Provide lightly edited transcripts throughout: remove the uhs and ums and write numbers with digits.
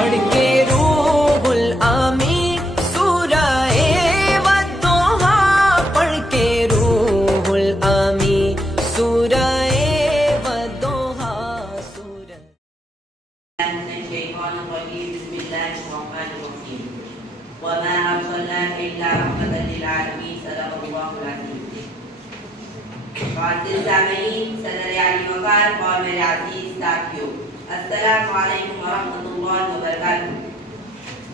पढ़ के रूहुल आमी सूरह वद्दुहा, पढ़ के रूहुल आमी सूरह वद्दुहा। वमा अर्सलनाका इल्ला रहमतन लिल आलमीन। सदक़ल्लाहुल अज़ीम। मुअज़्ज़िज़ सामीईन, सदर आली वक़ार और मेरे अज़ीज़ साथियों, अस्सलामु अलैकुम व रहमतुल्लाहि व बरकातुहू।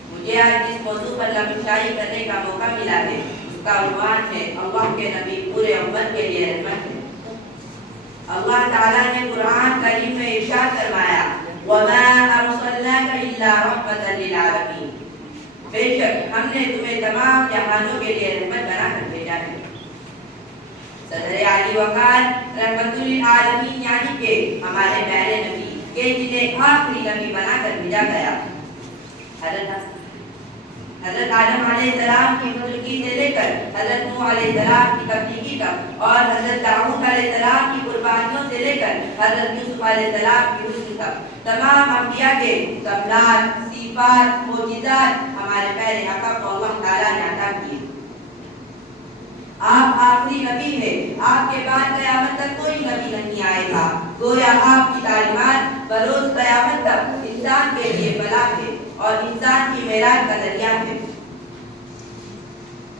मुझे आज जिस मौजू पर लफ्ज़शायरी करने का मौका मिला है उसका उन्वान है अल्लाह के नबी पूरे उम्मत के लिए रहमत है। अल्लाह ताला ने कुरान करीम में इरशाद फरमाया, वमा अर्सलनाका इल्ला रहमतन लिल आलमीन। बेशक हमने तुम्हें तमाम जहानों के लिए रहमत बनाकर भेजा है। सदर आली वक़ार रहमतुल लिल आलमीन यानी कि हमारे प्यारे नबी के जिन्हें आखिरी नबी बनाकर भेजा गया। हज़रत आदम अलैहिस्सलाम की खुदगी से लेकर हज़रत नूह अलैहिस्सलाम की तब्लीगी तक और हज़रत दाऊद अलैहिस्सलाम की कुर्बानियों से लेकर हज़रत यूसुफ अलैहिस्सलाम की रुसूल तक तमाम अंबिया के कमालात, सिफात, मोजिज़ात हमारे प्यारे आका को अल्लाह ताला ने अता किए। आप आखिरी नबी है, आपके बाद क़यामत तक कोई नबी नहीं आएगा। गोया आपकी तालीमात बरोज़ क़यामत तक इंसान के लिए भला है और इंसान की मेराज का दरिया है।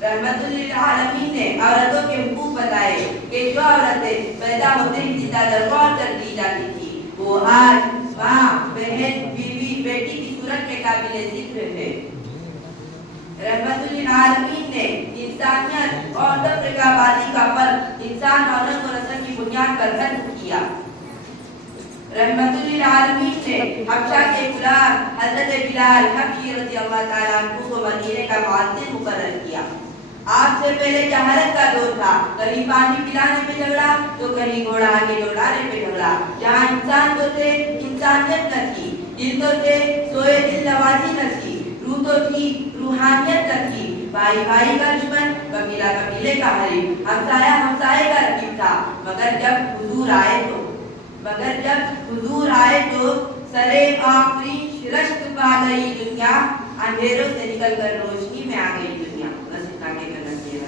रहमतुल लिल आलमीन ने औरतों के हुकूक बताए कि जो औरतें पैदा होते ही जिंदा दरबार कर दी जाती थी वो आज माँ, बहन, बीवी, बेटी की सूरत में काबिल जिक्र है। रहमतुल लिल आलमीन ने इंसानियत और तफरीकाबाजी का फर्क इंसान और नस्ल व नस्ल की बुनियाद पर खत्म किया। रहमतुल लिल आलमीन ने हबशा के गुलाम हज़रत बिलाल हबशी रज़ियल्लाहु ताला अन्हु को मदीने का मुअज़्ज़िन मुकर्रर किया। आपसे पहले जहालत का दौर था, कहीं पानी पिलाने पे झगड़ा तो कहीं घोड़ा आगे दौड़ाने पे झगड़ा। जहाँ इंसान तो थे इंसानियत न थी, दिल तो थे सोए दिल नवाजी न थी, रूह तो थी रूहानियत न थी। भाई भाई का दुश्मन, कबीला कबीले का हरीफ, हमसाया हमसाये का रकीब था। मगर जब हुजूर आए तो सरे आखिरी रश्क पा गई दुनिया, अंधेरों से निकलकर रोशनी में आ गई दुनिया। बस इतना कहना चाहिए।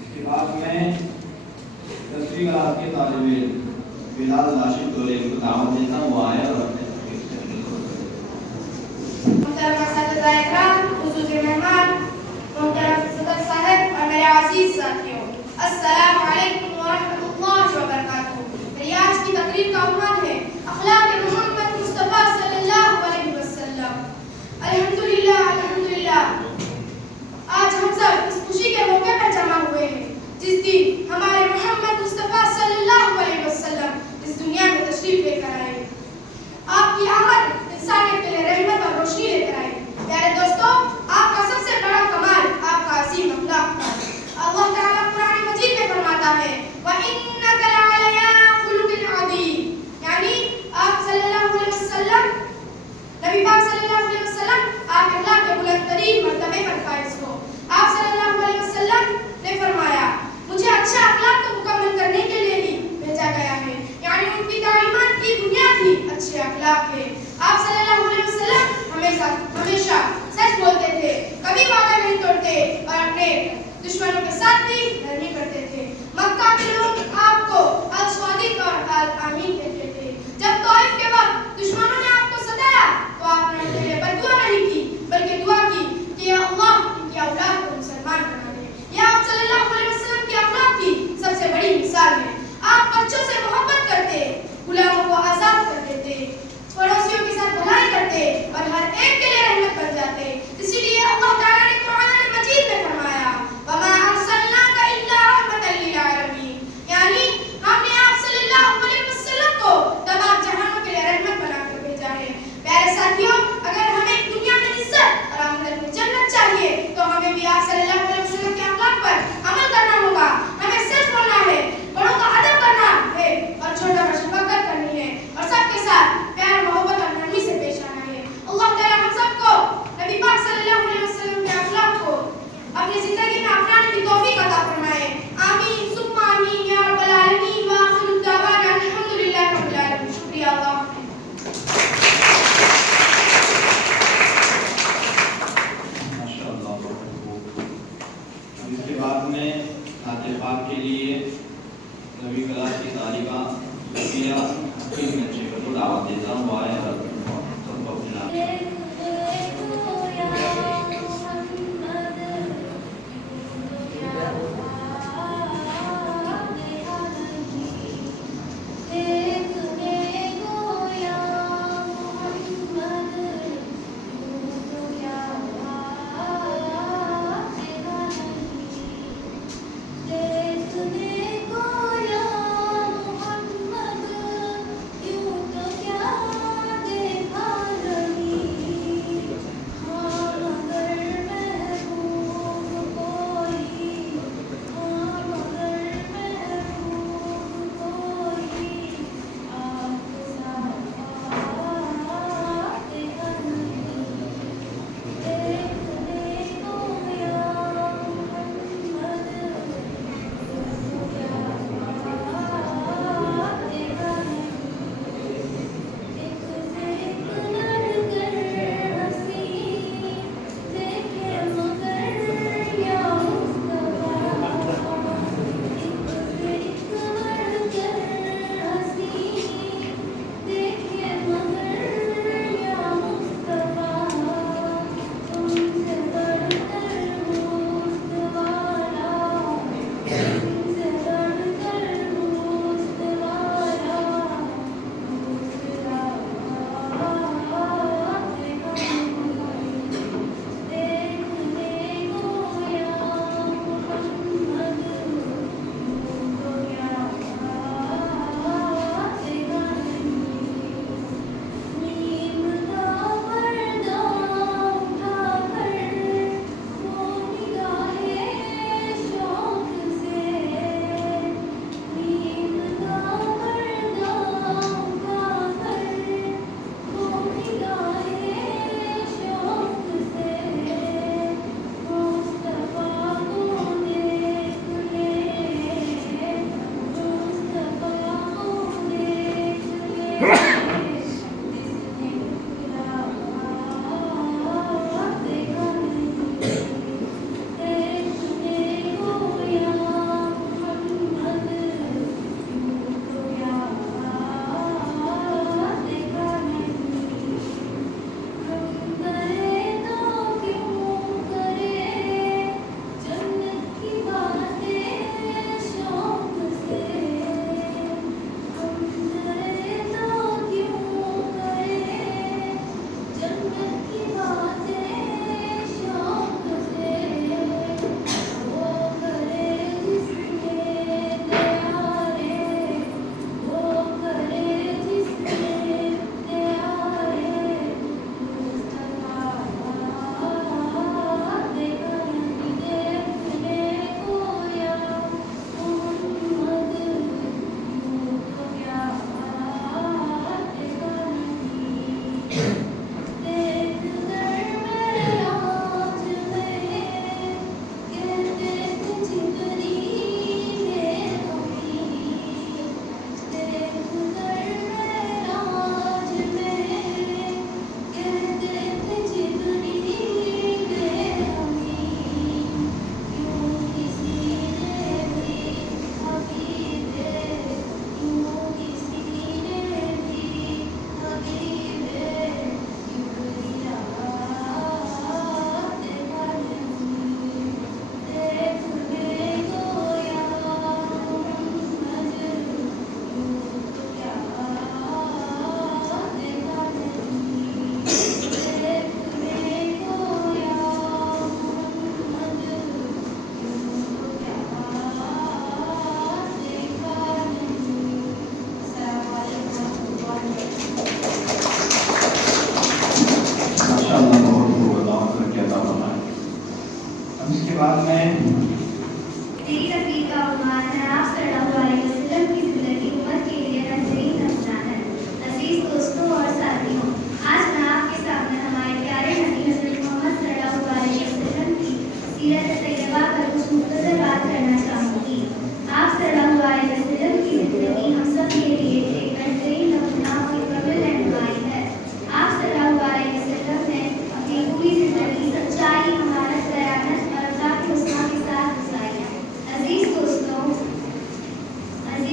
इसके बाद मैं 10वीं क्लास के तालिब इल्म बिलाल राशिद गोरे को दावत देता हूँ। वो आया और अपने मोहतरमा सदर इकराम, खुसूसी मेहमान, मोहतरम सदर साहब और मेरे अजीज साथियों, अस्सलामु अलैकुम व रहमतुल्लाहि व बरकातुहू। मेरी आज की तकरीर का उन्वान है अखलाक मोहम्मद मुस्तफा सल्लल्लाहु अलैहि वसल्लम। अल्हम्दुलिल्लाह अल्हम्दुलिल्लाह, आज हम सब इस खुशी के मौके पर जमा हुए हैं जिस दिन हमारे मोहम्मद मुस्तफा सल्लल्लाहु अलैहि वसल्लम इस दुनिया में तशरीफ लेकर आए। आपकी आमद इंसानियत के लिए रहमत और रोशनी लेकर आई। प्यारे दोस्तों, आपका सबसे बड़ा कमाल आपका अजीम अखलाक था। अल्लाह ताला कुरान मजीद में फरमाता है,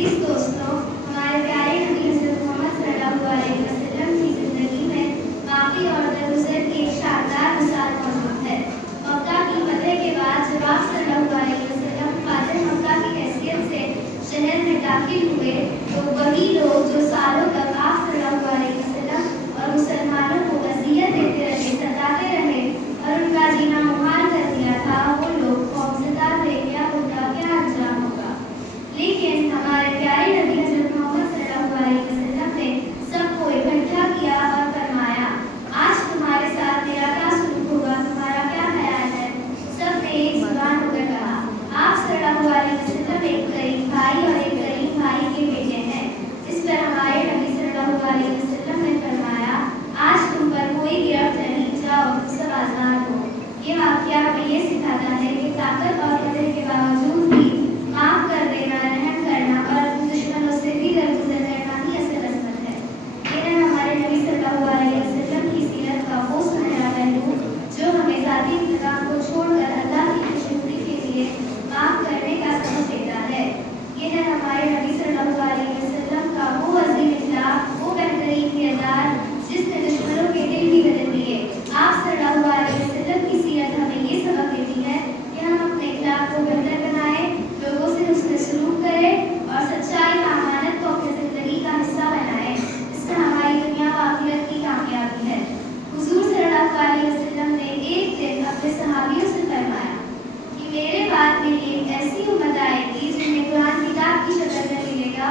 अजीज दोस्तों, हमारे प्यारे नबी हज़रत मोहम्मद सल्लल्लाहु अलैहि वसल्लम की जिंदगी में माफ़ी और दरुज़त की एक शानदार मिसाल मौजूद है। मक्का की फतह के बाद जब आप सल्लल्लाहु अलैहि वसल्लम फातिह मक्का की हैसियत से शहर में दाखिल हुए तो वही लोग जो सालों तक आप सल्लल्लाहु अलैहि वसल्लम और मुसलमानों को अज़ियत देते रहे, सताते रहे और उनका जीना मुहाल कर दिया था, वो लोग खौफज़दा थे क्या उनका क्या अंजाम होगा। लेकिन हमारे प्यारे नबी हज़रत मोहम्मद सल्लल्लाहु अलैहि वसल्लम ने सबको इकट्ठा किया और फरमाया, आज तुम्हारे साथ मेरा क्या सलूक होगा, तुम्हारा क्या ख्याल है। सबने एक जुबान होकर कहा, आप सल्लल्लाहु अलैहि वसल्लम एक करीम भाई और एक करीम भाई के बेटे हैं। इस पर हमारे नबी सल्लल्लाहु अलैहि वसल्लम ने फरमाया, आज तुम पर कोई गिरफ्त नहीं, जाओ तुम सब आज़ाद हो। ये वाक़या हमें ये सिखाता है कि ताकत और फतह के बावजूद भी माफ़ कर देना, रहम करना और अपने दुश्मनों से भी दरगुजर करना ही असल अज़मत है। ये है हमारे नबी सल्लल्लाहु अलैहि वसल्लम की सीरत का वो सुनहरा पहलू जो हमें ज़ाती इंतज़ाम को छोड़कर अल्लाह की खुशनुदी के लिए माफ़ करने का सबक देता है। ये है हमारे नबी सल्लल्लाहु अलैहि वसल्लम का वो अज़ीम इखलाक, वो बेहतरीन किरदार जिसने दुश्मनों के दिल भी बदल दिए। आप सल्लल्लाहु अलैहि वसल्लम की सीरत हमें ये सबक देती है कि हम अपने इखलाक को बेहतर बनाएं, लोगों से उसने सलूक करें और सच्चाई व अमानत को अपनी ज़िंदगी का हिस्सा बनाएं। इसमें हमारी दुनिया व आखिरत की कामयाबी है। हुज़ूर सल्लल्लाहु अलैहि वसल्लम ने एक दिन अपने सहाबियों से फरमाया कि मेरे बाद मेरी एक ऐसी उम्मत आएगी जिन्हें कुरान किताब की शक्ल में मिलेगा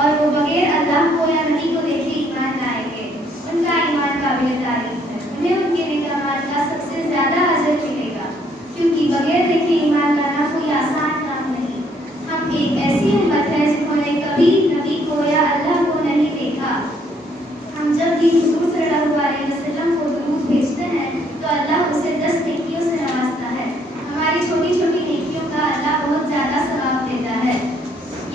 और वो बगैर अल्लाह को या नबी को देखे ईमान लाएंगे। उनका ईमान काबिल तारीफ है, उन्हें उनके नेक अमाल का सबसे ज़्यादा अजर मिलेगा, क्योंकि बगैर देखे ईमान लाना कोई आसान काम नहीं। हम एक ऐसी उम्मत है जिन्होंने कभी नबी को या अल्लाह को नहीं देखा। हम जब भी हुज़ूर सल्लल्लाहु अलैहि वसल्लम को दुरूद भेजते हैं तो अल्लाह उसे 10 नेकियों से नवाजता है। हमारी छोटी छोटी नेकियों का अल्लाह बहुत ज़्यादा सवाब देता है।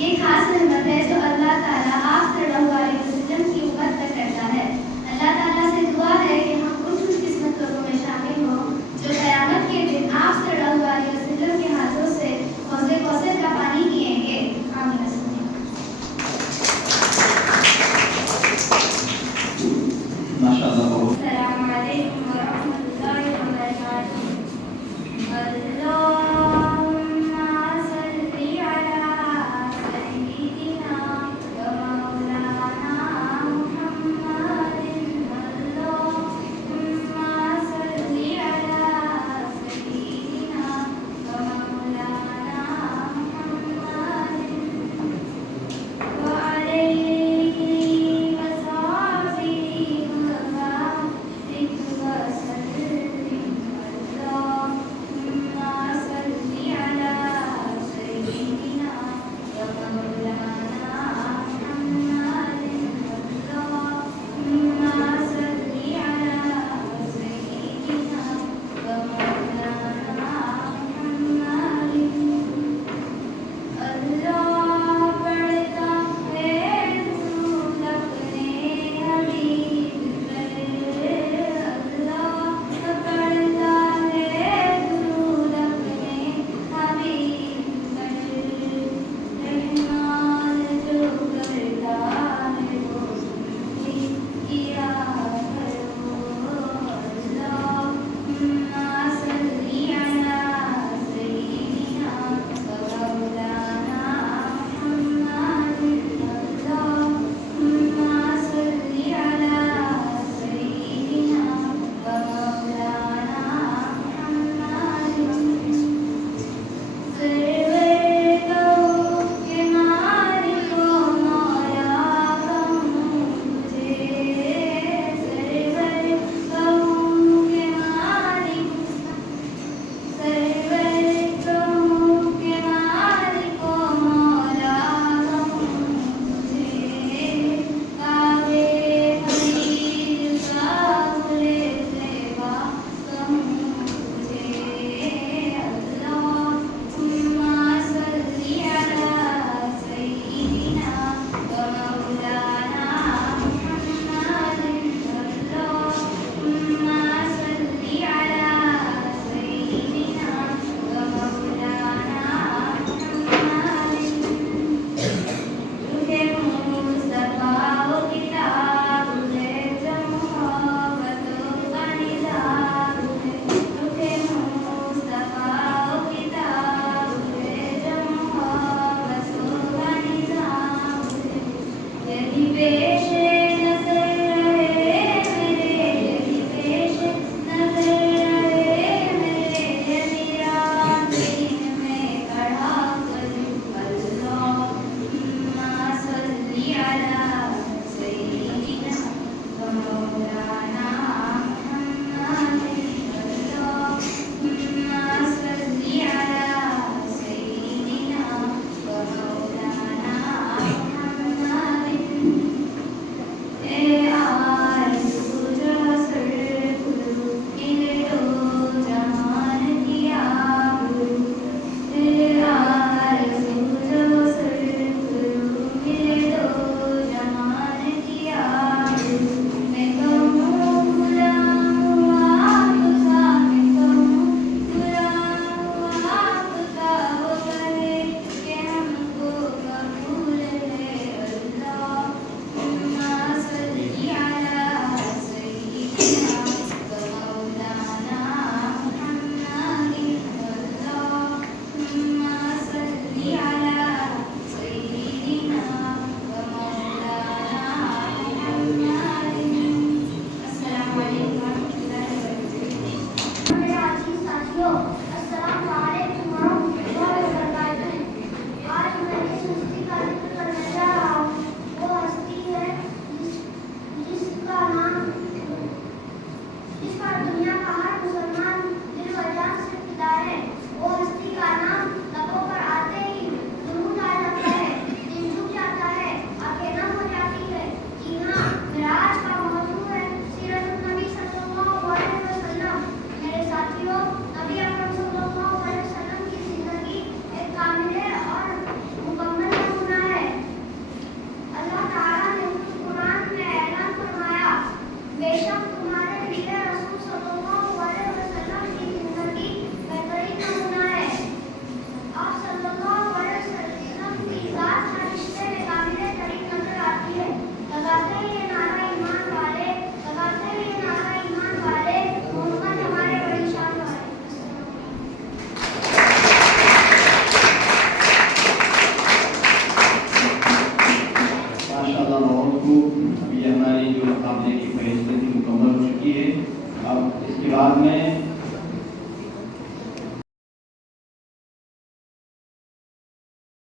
ये खास रहमत है जो अल्लाह ताला आप सल्लल्लाहु अलैहि वसल्लम की उम्मत पर करता है। अल्लाह ताला से दुआ है कि हम उन खुशकिस्मत लोगों में शामिल हों जो क़यामत के दिन आप सल्लल्लाहु अलैहि वसल्लम के हाथों से हौज़े कौसर का पानी पिएंगे। आमीन। माशाअल्लाह बहुत अस्सलामु अलैकुम व रहमतुल्लाहि व बरकातुहू। अल्लाहुम्मा सल्लि अला सय्यिदिना व मौलाना मुहम्मदिन। अल्लाहुम्मा सल्लि अला सय्यिदिना व मौलाना मुहम्मदिन व अलैहि व सहाबिहि व बारिक व सल्लिम। अल्लाहुम्मा अभी हमारी जो मुकाबले की फहरिस्त थी मुकम्मल हो चुकी है। अब इसके बाद में